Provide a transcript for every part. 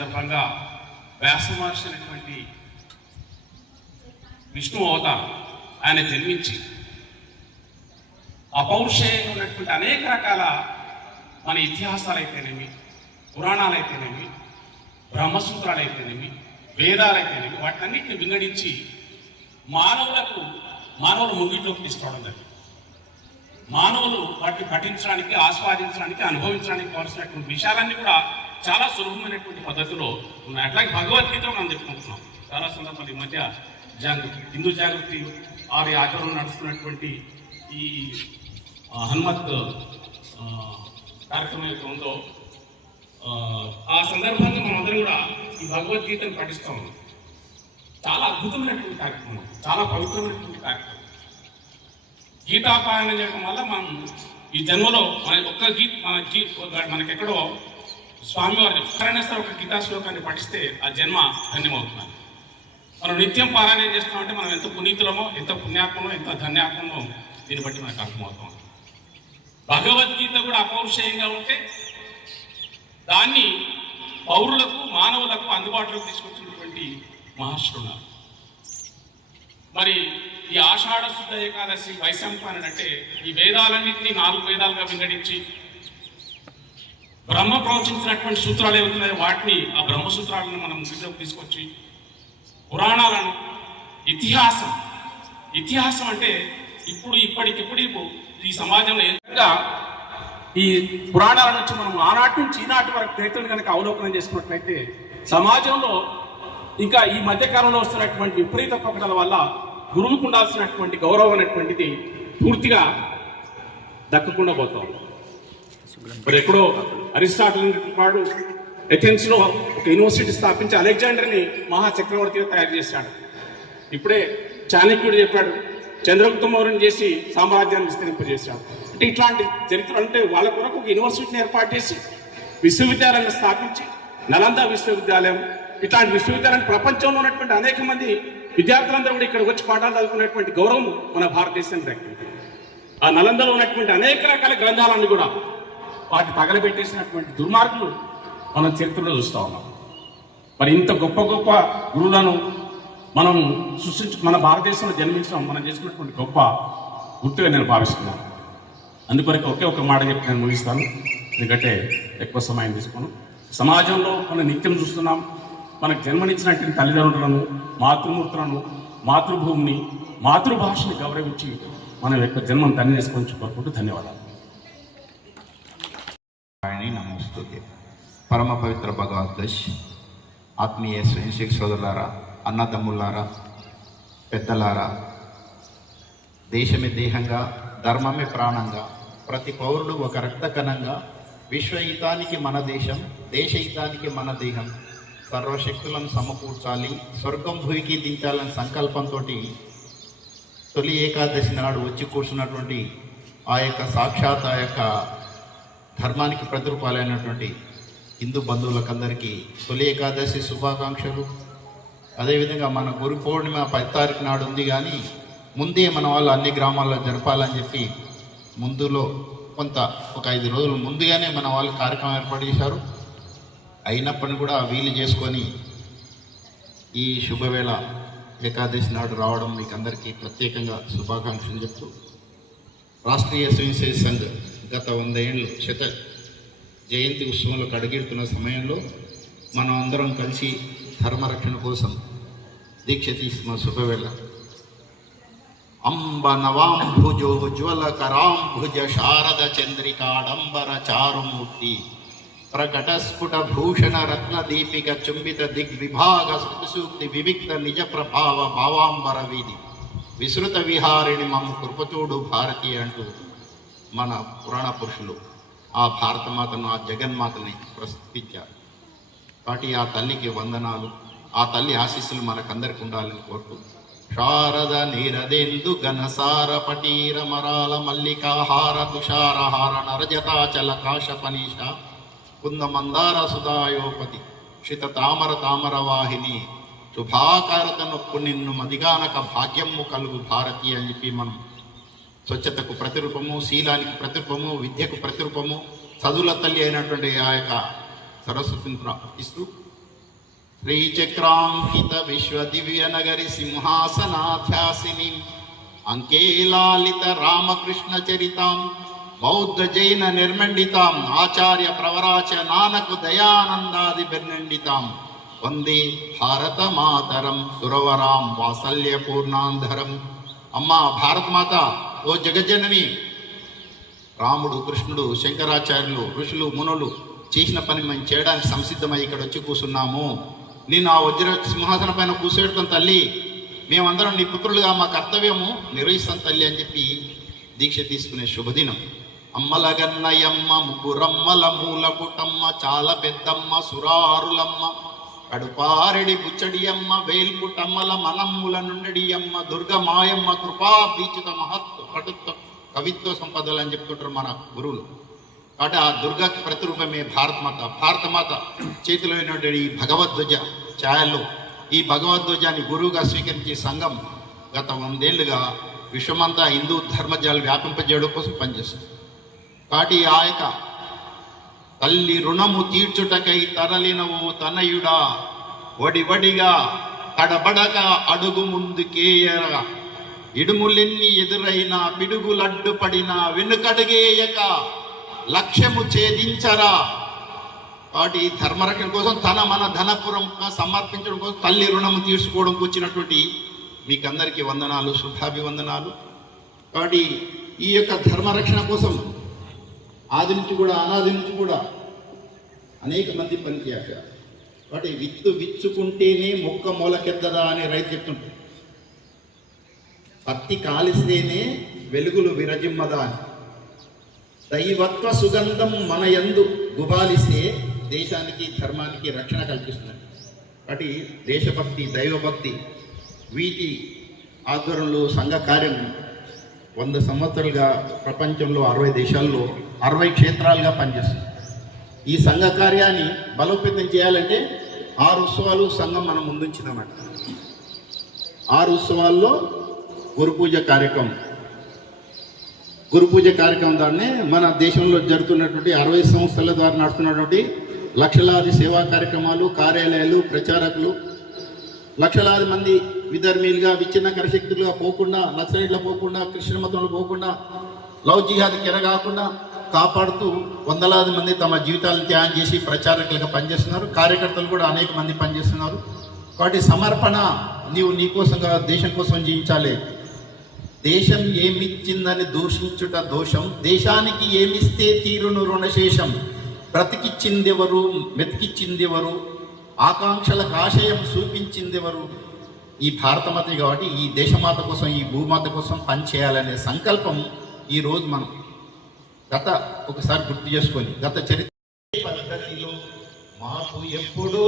సందర్భంగా వ్యాస మహర్షి అనేటువంటి విష్ణు అవతారం ఆయన జన్మించి అపౌరుషేయంగా ఉన్నటువంటి అనేక రకాల మన ఇతిహాసాలు అయితేనేమి పురాణాలు అయితేనేమి బ్రహ్మసూత్రాలు అయితేనేమి వేదాలు అయితేనేమి వాటన్నిటిని వింగడించి మానవులకు మానవులు ముంగిట్లోకి తీసుకోవడం జరిగింది. మానవులు వాటిని పఠించడానికి ఆస్వాదించడానికి అనుభవించడానికి కావాల్సినటువంటి విషయాలన్నీ కూడా చాలా సులభమైనటువంటి పద్ధతిలో ఉన్నాయి అట్లాగే భగవద్గీత మనం చెప్పుకుంటున్నాం. చాలా సందర్భాలు ఈ మధ్య జాగృతి హిందూ జాగృతి వారి ఆచరణ నడుస్తున్నటువంటి ఈ హనుమత్ కార్యక్రమం యొక్క ఉందో ఆ, సందర్భంగా మనందరం కూడా ఈ భగవద్గీతను పఠిస్తాం. చాలా అద్భుతమైనటువంటి కార్యక్రమం. చాలా పవిత్రమైనటువంటి కార్యక్రమం. గీతాపాయనం చేయడం వల్ల మనం ఈ జన్మలో మన ఒక్క గీత మన గీ మనకెక్కడో ఎక్కడో స్వామివారు ఒక గీతా శ్లోకాన్ని పఠిస్తే ఆ జన్మ ధన్యమవుతున్నాను మనం నిత్యం పారాయణం చేస్తామంటే మనం ఎంత పునీతులమో ఎంత పుణ్యాత్మమో ఎంత ధన్యాత్మమో దీన్ని బట్టి మనకు అర్థమవుతాం భగవద్గీత కూడా అపౌరుషేయంగా ఉంటే దాన్ని పౌరులకు మానవులకు అందుబాటులోకి తీసుకొచ్చినటువంటి మహర్షులు మరి ఈ ఆషాఢ శుద్ధ ఏకాదశి వైశంపాయన అంటే ఈ వేదాలన్నింటినీ నాలుగు వేదాలుగా వింగడించి బ్రహ్మ ప్రవచించినటువంటి సూత్రాలు ఏవైతున్నాయో వాటిని ఆ బ్రహ్మ సూత్రాలను మనం ముగిలోకి తీసుకొచ్చి పురాణాలను ఇతిహాసం. ఇతిహాసం అంటే ఇప్పుడు ఇప్పటికిప్పుడు ఈ సమాజంలో ఏ విధంగా ఈ పురాణాల నుంచి మనం ఆనాటి నుంచి ఈనాటి వరకు చరిత్రను కనుక అవలోకనం చేసుకున్నట్లయితే సమాజంలో ఇంకా ఈ మధ్య కాలంలో వస్తున్నటువంటి విపరీత ప్రకటనల వల్ల గురువుకు ఉండాల్సినటువంటి గౌరవం అనేటువంటిది పూర్తిగా దక్కకుండా పోతాం మరి ఎప్పుడో అరిస్టాటిల్ వాడు ఎథెన్స్లో ఒక యూనివర్సిటీ స్థాపించి అలెగ్జాండర్ని మహా చక్రవర్తిగా తయారు చేశాడు. ఇప్పుడే చాణక్యుడు చెప్పాడు చంద్రగుప్త మౌర్యం చేసి సామ్రాజ్యాన్ని విస్తరింపజేశాడు. అంటే ఇట్లాంటి చరిత్ర అంటే వాళ్ళ కొరకు ఒక యూనివర్సిటీని ఏర్పాటు చేసి విశ్వవిద్యాలయాన్ని స్థాపించి నలంద విశ్వవిద్యాలయం ఇట్లాంటి విశ్వవిద్యాలయం ప్రపంచంలో ఉన్నటువంటి అనేక మంది విద్యార్థులందరూ కూడా ఇక్కడ వచ్చి పాఠాలు చదువుకునేటువంటి గౌరవం మన భారతదేశానికి దక్కింది. ఆ నలందలో ఉన్నటువంటి అనేక రకాల గ్రంథాలన్నీ కూడా వాటి తగలబెట్టేసినటువంటి దుర్మార్గులు మనం చరిత్రలో చూస్తా ఉన్నాం. మరి ఇంత గొప్ప గొప్ప గురువులను మనం సృష్టించు మన భారతదేశంలో జన్మించడం మనం చేసుకున్నటువంటి గొప్ప గుర్తుగా నేను భావిస్తున్నాను. అందుకొరకు ఒకే ఒక మాట చెప్పి నేను ముగిస్తాను. ఎందుకంటే ఎక్కువ సమయం తీసుకోను. సమాజంలో మనం నిత్యం చూస్తున్నాం మనకు జన్మనిచ్చినటువంటి తల్లిదండ్రులను మాతృమూర్తులను మాతృభూమిని మాతృభాషని గౌరవించి మనం యొక్క జన్మం ధన్య చేసుకొని కోరుకుంటూ ధన్యవాదాలు. ఆయన పరమ పవిత్ర భగవద్గష్ ఆత్మీయ స్వయంశిక్ సోదరులారా అన్నదమ్ములారా పెద్దలారా దేశమే దేహంగా ధర్మమే ప్రాణంగా ప్రతి పౌరుడు ఒక రక్తకణంగా విశ్వయుతానికి మన దేశం దేశయుతానికి మన దేహం సర్వశక్తులను సమకూర్చాలి స్వర్గం భూమికి దించాలని సంకల్పంతో తొలి ఏకాదశి నాడు వచ్చి కూర్చున్నటువంటి ఆ యొక్క సాక్షాత్ ఆ యొక్క ధర్మానికి ప్రతిరూపాలైనటువంటి హిందూ బంధువులకందరికీ తొలి ఏకాదశి శుభాకాంక్షలు. అదేవిధంగా మన గురు పౌర్ణిమ పది తారీఖు నాడు ఉంది కానీ ముందే మన వాళ్ళు అన్ని గ్రామాల్లో జరపాలని చెప్పి ముందులో కొంత ఒక ఐదు రోజులు ముందుగానే మన వాళ్ళు కార్యక్రమం ఏర్పాటు చేశారు. అయినప్పటిని కూడా వీలు చేసుకొని ఈ శుభవేళ ఏకాదశి నాడు రావడం మీకు అందరికీ ప్రత్యేకంగా శుభాకాంక్షలు చెప్తూ రాష్ట్రీయ స్వయంసేవ సంఘ్ గత వంద ఏళ్ళు శత జయంతి ఉత్సవంలో అడుగెడుతున్న సమయంలో మనం అందరం కలిసి ధర్మరక్షణ కోసం దీక్ష తీసుకున్న శుభవేళ. అంబ నవాంభుజోజ్వల కరాంభుజ శారద చంద్రికాడంబర చారుమూర్తి. ప్రకట స్ఫుట భూషణ రత్న దీపిక చుంబిత దిగ్విభాగ సూక్తి వివిక్త నిజ ప్రభావ భావాంబర వీధి. విస్తృత విహారిణి మమ్మ కృపచూడు భారతి అంటూ మన పురాణ పురుషులు ఆ భారతమాతను ఆ జగన్మాతని ప్రస్తుతించారు కాబట్టి ఆ తల్లికి వందనాలు ఆ తల్లి ఆశీస్సులు మనకందరికి ఉండాలని కోరుతూ శారద నీరదేందు ఘనసార పటీర మరాల మల్లికాహార తుషారహార నరజతాచల కాశపనీష పనీష కుంద మందార సుధాయోపతి క్షిత తామర తామర వాహిని శుభాకారత నొప్పు నిన్ను మదిగానక భాగ్యము కలుగు భారతి అని చెప్పి మనం స్వచ్ఛతకు ప్రతిరూపము శీలానికి ప్రతిరూపము విద్యకు ప్రతిరూపము చదువుల తల్లి అయినటువంటి ఆ యొక్క సరస్వతిని ప్రార్థిస్తూ శ్రీచక్రాంకిత విశ్వదివ్యనగరి సింహాసనాధ్యాసిని అంకేలాలిత రామకృష్ణ చరితాం బౌద్ధ జైన నిర్మండితాం ఆచార్య ప్రవరాచ నానకు దయానందాది బెర్నండితాం వందే భారత మాతరం సురవరాం వాసల్య పూర్ణాంధరం అమ్మా భారత మాత ఓ జగజ్జనని. రాముడు కృష్ణుడు శంకరాచార్యులు ఋషులు మునులు చేసిన పని మేము చేయడానికి సంసిద్ధమై ఇక్కడ వచ్చి కూర్చున్నాము. నేను ఆ వజ్ర సింహాసన పైన కూర్చోబెడతాం తల్లి మేమందరం నీ పుత్రులుగా మా కర్తవ్యము నిర్వహిస్తాం తల్లి అని చెప్పి దీక్ష తీసుకునే శుభదినం. అమ్మల గన్నయమ్మ ముగ్గురమ్మల మూల పుటమ్మ చాలా పెద్దమ్మ సురారులమ్మ కడుపారెడి బుచ్చడియమ్మ వేల్పుటమ్మల మనమ్ముల నుండడి అమ్మ దుర్గ మాయమ్మ కృపా బీచుత మహత్వ పటుత్వ కవిత్వ సంపదలు అని చెప్తుంటారు మన గురువులు. కాబట్టి ఆ దుర్గాకి ప్రతిరూపమే భారతమాత భారతమాత చేతిలో అయినటువంటి ఈ భగవద్ధ్వజ ఛాయల్లో ఈ భగవద్వజాన్ని గురువుగా స్వీకరించే సంఘం గత వందేళ్ళుగా విశ్వమంతా హిందూ ధర్మజాలు వ్యాపింపజేయడం కోసం పనిచేస్తుంది. కాబట్టి ఆ యొక్క తల్లి రుణము తీర్చుటకై తరలినవు తనయుడా వడివడిగా తడబడక అడుగు ముందుకేయరగా ఇడుములెన్ని ఎదురైనా పిడుగులడ్డుపడినా వెనుకడుగేయక లక్ష్యము ఛేదించరా. కాబట్టి ధర్మరక్షణ కోసం తన మన ధనపురం సమర్పించడం కోసం తల్లి రుణము తీసుకోవడం వచ్చినటువంటి మీకందరికీ వందనాలు శుభాభివందనాలు కాబట్టి ఈ యొక్క ధర్మరక్షణ కోసం ఆది నుంచి కూడా అనాది నుంచి కూడా అనేక మంది పనిచేశారు కాబట్టి విత్తు విచ్చుకుంటేనే మొక్క మొలకెత్తదా అని రైతు చెప్తుంటారు పత్తి కాలిస్తేనే వెలుగులు విరజిమ్మదాని. దైవత్వ సుగంధం మన యందు గుబాలిస్తే దేశానికి ధర్మానికి రక్షణ కల్పిస్తుంది కాబట్టి దేశభక్తి దైవభక్తి వీటి ఆధ్వర్యంలో సంఘ కార్యం వంద సంవత్సరాలుగా ప్రపంచంలో అరవై దేశాల్లో అరవై క్షేత్రాలుగా పనిచేస్తుంది. ఈ సంఘ కార్యాన్ని బలోపేతం చేయాలంటే ఆరు ఉత్సవాలు సంఘం మనం ముందుంచిందన్నమాట. ఆరు ఉత్సవాల్లో గురు పూజ కార్యక్రమం. గురు పూజ కార్యక్రమం దాన్ని మన దేశంలో జరుగుతున్నటువంటి అరవై సంవత్సరాల ద్వారా నడుస్తున్నటువంటి లక్షలాది సేవా కార్యక్రమాలు కార్యాలయాలు ప్రచారకులు. లక్షలాది మంది విధర్మీలుగా విచ్ఛిన్నకర శక్తులుగా పోకుండా నక్సలైట్లో పోకుండా కృష్ణ మతంలో పోకుండా లవ్ జిహాద్ కెరగాకుండా కాపాడుతూ వందలాది మంది తమ జీవితాలను త్యాగం చేసి ప్రచారకులుగా పనిచేస్తున్నారు. కార్యకర్తలు కూడా అనేక మంది పనిచేస్తున్నారు. వాటి సమర్పణ నీవు నీ కోసంగా దేశం కోసం జీవించాలి. దేశం ఏమిచ్చిందని దూషించుట దోషం దేశానికి ఏమిస్తే తీరును రుణశేషం. బ్రతికిచ్చిందెవరు మెతికిచ్చిందెవరు ఆకాంక్షల కాషయం చూపించిందెవరు ఈ భారతమాత కాబట్టి ఈ దేశమాత కోసం ఈ భూమాత కోసం పనిచేయాలనే సంకల్పం ఈ రోజు మనం గత ఒకసారి గుర్తు చేసుకొని గత చరిత్ర పద్ధతిలో మార్పు ఎప్పుడు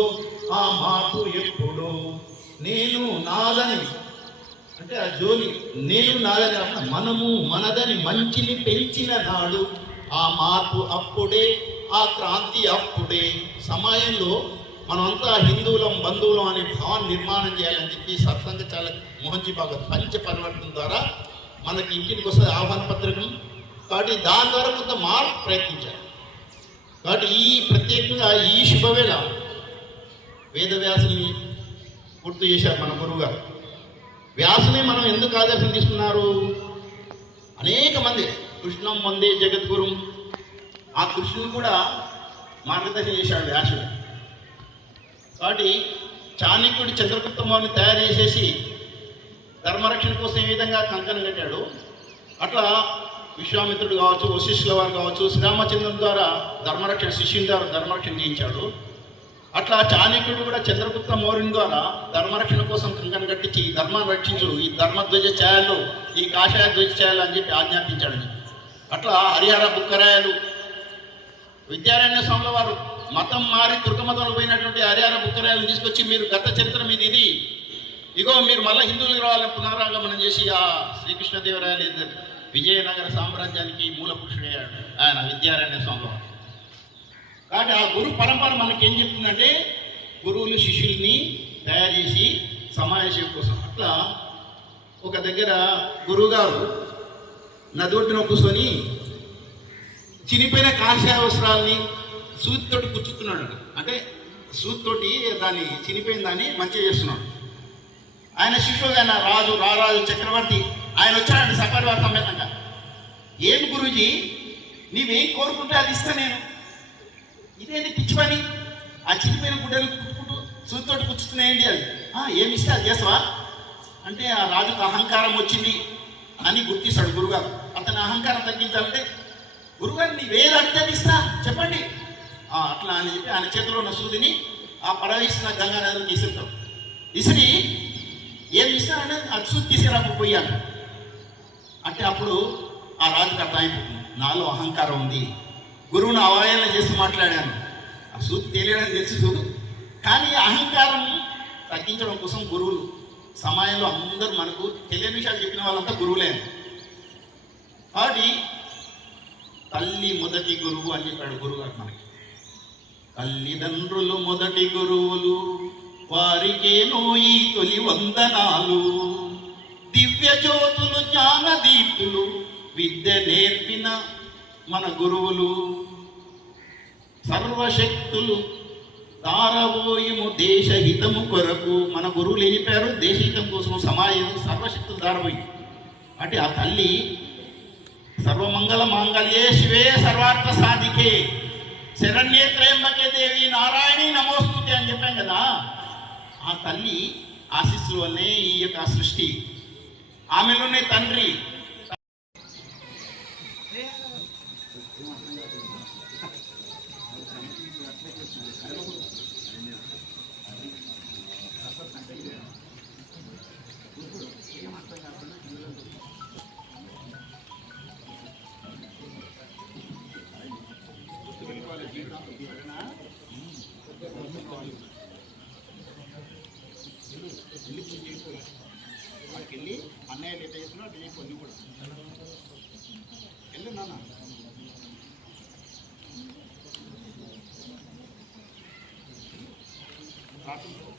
ఆ మాకు ఎప్పుడు నేను నాదని అంటే ఆ జోలి నేను నాదని కాకుండా మనము మనదని మంచిని పెంచిన నాడు ఆ మార్పు అప్పుడే ఆ క్రాంతి అప్పుడే సమయంలో మనమంతా హిందువులం బంధువులం అనే భావం నిర్మాణం చేయాలని చెప్పి సత్సంగ చాలక మోహన్జీ భాగవత్ పంచ పరివర్తన ద్వారా మనకి ఇంటికి వస్తుంది ఆహ్వాన పత్రికం కాబట్టి దాని ద్వారా కొంత మార్పు ప్రయత్నించాలి కాబట్టి ఈ ప్రత్యేకంగా ఈ శుభవేళ వేదవ్యాసుని గుర్తు చేశారు మన గురువు గారు. వ్యాసుని మనం ఎందుకు ఆదర్శం తీసుకున్నారు? అనేక మంది కృష్ణం వందే జగద్గురు. ఆ కృష్ణుని కూడా మార్గదర్శనం చేశాడు వ్యాసుడు. కాబట్టి చాణక్యుడు చంద్రగుప్త మౌని తయారు చేసేసి ధర్మరక్షణ కోసం ఏ విధంగా కంకణం కట్టాడు? అట్లా విశ్వామిత్రుడు కావచ్చు వశిష్ఠుల వారు కావచ్చు శ్రీరామచంద్రుని ద్వారా ధర్మరక్షణ శిష్యుని ద్వారా ధర్మరక్షణ చేయించాడు. అట్లా చాణక్యుడు కూడా చంద్రగుప్త మౌర్యుని ద్వారా ధర్మరక్షణ కోసం కంకణం కట్టించి ఈ ధర్మాన్ని రక్షించు ఈ ధర్మధ్వజ ఛాయలు ఈ కాషాయ ధ్వజ ఛాయలు అని చెప్పి ఆజ్ఞాపించాడు అట్లా హరిహర బుక్కరాయలు విద్యారాయణ స్వాముల వారు మతం మారి దుర్గమతంలో పోయినటువంటి హరిహర బుక్కరాయలు తీసుకొచ్చి మీరు గత చరిత్ర మీద ఇది ఇగో మీరు మళ్ళీ హిందువులకు రావాలని పునరాగమనం చేసి ఆ శ్రీకృష్ణదేవరాయలు ఇద్దరు విజయనగర సామ్రాజ్యానికి మూల పురుషుడయ్యాడు ఆయన విద్యారాయణ స్వాములవారు. కాబట్టి ఆ గురు పరంపర మనకి ఏం చెప్తుందంటే గురువులు శిష్యుల్ని తయారు చేసి సమావేశం కోసం. అట్లా ఒక దగ్గర గురువుగారు నదొడ్డున కూర్చొని చినిపోయిన కాషాయ వస్త్రాలని సూతితోటి గుచ్చుతున్నాడు అంటే సూత్ తోటి దాన్ని చినిపోయిన దాన్ని మంచిగా చేస్తున్నాడు. ఆయన శిష్యుడు ఆయన రాజు రారాజు చక్రవర్తి ఆయన వచ్చాడండి సపరివార సమేతంగా. ఏం గురూజీ? నీవేం కోరుకుంటే అది ఇస్తా నేను. ఇదేంటి పిచ్చి పని ఆ చిరిపోయిన గుడ్డలు కుట్టుకుంటూ సూత్తోటి పుచ్చుతున్నాయండి అది ఏమి ఇస్తే అది చేస్తావా? అంటే ఆ రాజుకు అహంకారం వచ్చింది అని గుర్తిస్తాడు గురుగారు. అతని అహంకారం తగ్గించాలంటే గురుగారు నీ వేలు అడిగితే ఇస్తా చెప్పండి. అట్లా అని చెప్పి ఆయన చేతిలో ఉన్న సూదిని ఆ పడవేసిన గంగా నదిలో తీసుకెళ్తాం ఇసిరి ఏం ఇస్తానంటే అది సూది తీసుకురాకు పోయాను అంటే అప్పుడు ఆ రాజుకు అర్థమైపోతుంది. నాలో అహంకారం ఉంది. గురువును అవహేళన చేసి మాట్లాడాను. ఆ సూతి తెలియడానికి తెలుసు చూడు. కానీ అహంకారం తగ్గించడం కోసం గురువులు సమయంలో అందరూ మనకు తెలియని విషయాలు చెప్పిన వాళ్ళంతా గురువులే. కాబట్టి తల్లి మొదటి గురువు అని చెప్పాడు గురువు గారు మనకి. తల్లిదండ్రులు మొదటి గురువులు వారికేనో ఈ తొలి వందనాలు. దివ్య జ్యోతులు జ్ఞాన దీప్తులు విద్య నేర్పిన మన గురువులు సర్వశక్తులు దారబోయము దేశహితము కొరకు మన గురువులు ఏం చెప్పారు? దేశహితం కోసం సమాజం సర్వశక్తులు దారబోయి. అంటే ఆ తల్లి సర్వమంగళ మాంగళ్యే శివే సర్వార్థ సాధికే. శరణ్యే త్రయంబకే దేవి నారాయణి నమోస్తుతి అని చెప్పాం కదా. ఆ తల్లి ఆశీస్సుల వల్లే ఈ యొక్క సృష్టి. ఆమెలోనే తండ్రి.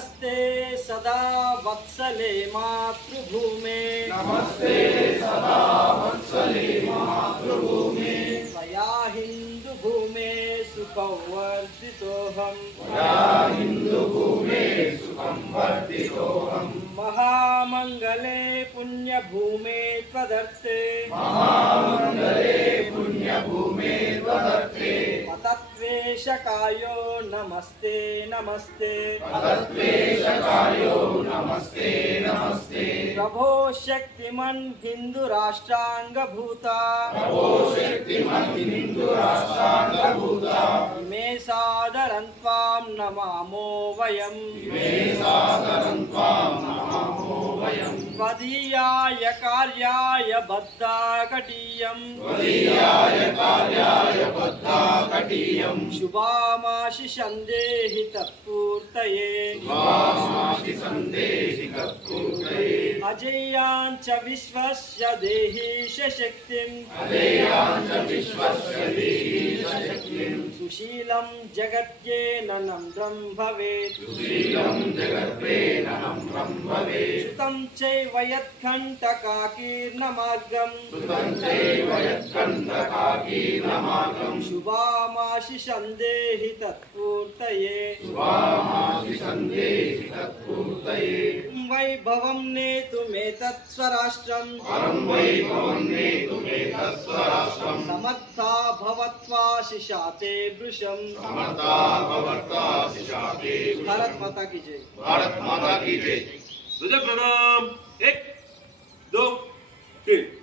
नमस्ते सदा वत्सले मातृभूमे। नमस्ते सदा वत्सले मातृभूमे। त्वया हिन्दुभूमे सुखं वर्धितोऽहम् महामङ्गले पुण्यभूमे त्वदर्थे। महामङ्गले पुण्यभूमे त्वदर्थे। पतत्वेषकायो नमस्ते नमस्ते प्रभो शक्तिमन् हिन्दु राष्ट्राङ्गभूता इमे सादरं त्वां नमामो वयम् वदीयाय कार्याय बद्धाकटीयम्। वदीयाय कार्याय बद्धाकटीयम्। शुभामाशि सन्देहि तत्पूर्तये। शुभामाशि सन्देहि तत्पूर्तये। अजेयान् च विश्वस्य देहि शक्तिम्। अजेयान् च विश्वस्य देहि शक्तिम्। सुशीलं जगत्येन नम्रं भवेत् सुशीलं जगत्येन नम्रं भवेत् श्रुतं चैव यत्कण्टकाकीर्णमार्गम् शुभामाशिषं देहि तत्पूर्तये वैभवं नेतुमेतत् स्वराष्ट्रम् समर्था भवत्वा शिशाते वृषम् भारत माता की जय भारत माता की जय प्रणाम। एक दो तीन।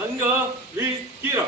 ಸಂಘ ವಿ ಕೀರಾ